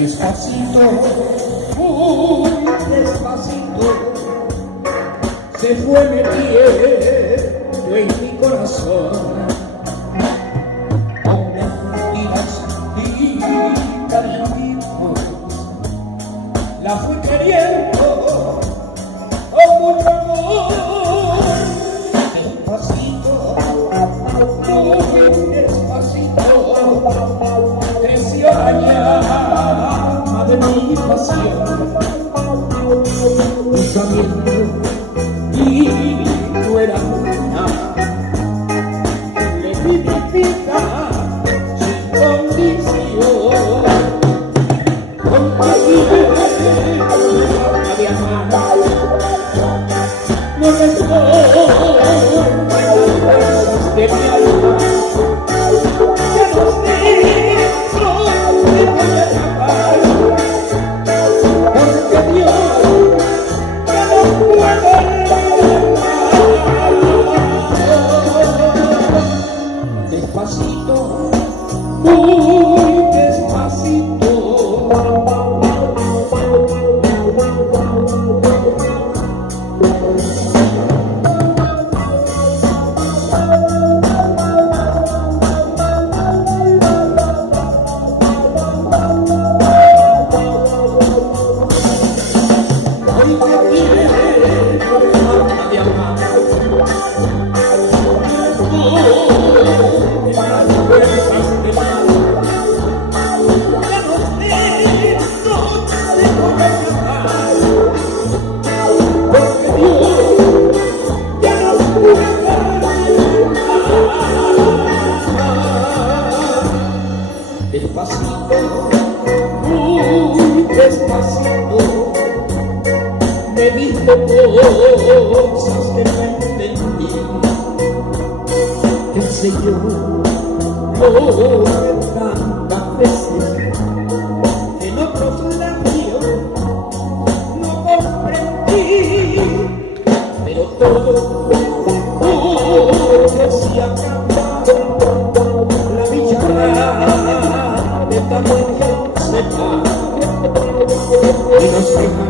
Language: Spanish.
Despacito, muy despacito, se fue metiendo en mi corazón. Con mentiras y cariñitos, la fui queriendo con mucho amor. Despacito, muy despacito, creció la llama de mi pasión, y sabiendo y no era nada, le di mi vida sin condición. Porque quiere forma de amar, no me estoy en las fuerzas de mi alma. Ya los negros me voy a escapar, porque Dios ya no puedo regresar. Despacito, muy despacito, hoy te quiero de forma de amar, en las fuerzas del alma. Ya los negros se van a escapar, porque Dios ya no puede regresar. Despacito, muy despacito, me dijo cosas que no entendí. Ensayo lo de tantas veces en otros labios no comprendí, pero todo se acabado. La bicharra de esta mujer se va y nos deja.